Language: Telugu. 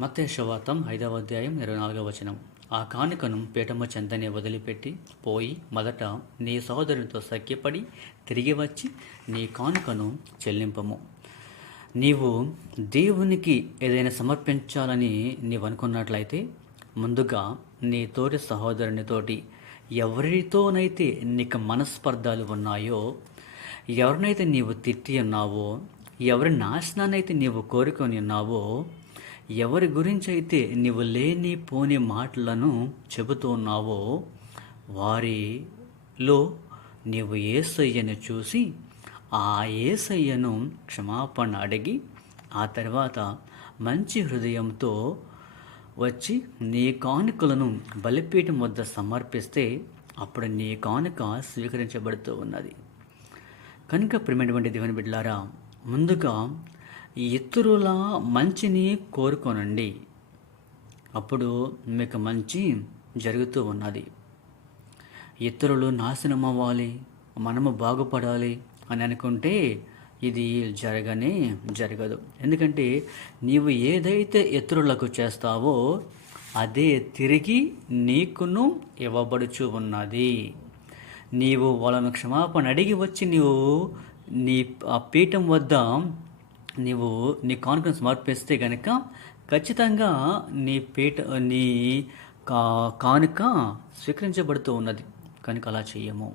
మత్తయి సువార్త 5వ అధ్యాయం 24వ వచనం. ఆ కానుకను పీఠము చెంతనే వదిలిపెట్టి పోయి మొదట నీ సహోదరునితో సఖ్యపడి తిరిగి వచ్చి నీ కానుకను చెల్లింపము. నీవు దేవునికి ఏదైనా సమర్పించాలని నీవు అనుకున్నట్లయితే ముందుగా నీ తోటి సహోదరునితోటి ఎవరితోనైతే నీకు మనస్పర్ధాలు ఉన్నాయో, ఎవరినైతే నీవు తిట్టి ఉన్నావో, ఎవరి నాశనాన్నైతే నీవు కోరుకొని ఉన్నావో, ఎవరి గురించి అయితే నీవు లేని పోని మాటలను చెబుతూ ఉన్నావో వారిలో నీవు యేసయ్యను చూసి ఆ యేసయ్యను క్షమాపణ అడిగి ఆ తర్వాత మంచి హృదయంతో వచ్చి నీ కానుకలను బలిపీఠం వద్ద సమర్పిస్తే అప్పుడు నీ కానుక స్వీకరించబడుతూ ఉన్నది. కనుక ప్రియమైనటువంటి దేవుని బిడ్డలారా, ముందుగా ఇతరుల మంచిని కోరుకోనండి, అప్పుడు మీకు మంచి జరుగుతూ ఉన్నది. ఇతరులు నాశనం అవ్వాలి, మనము బాగుపడాలి అని అనుకుంటే ఇది జరగదు. ఎందుకంటే నీవు ఏదైతే ఇతరులకు చేస్తావో అదే తిరిగి నీకును ఇవ్వబడుచు ఉన్నది. నీవు వాళ్ళను క్షమాపణ అడిగి వచ్చి నీ ఆ పీఠం వద్ద నీ కానుకను సమర్పిస్తే కనుక ఖచ్చితంగా నీ కానుక స్వీకరించబడుతూ ఉన్నది. కనుక అలా చెయ్యము.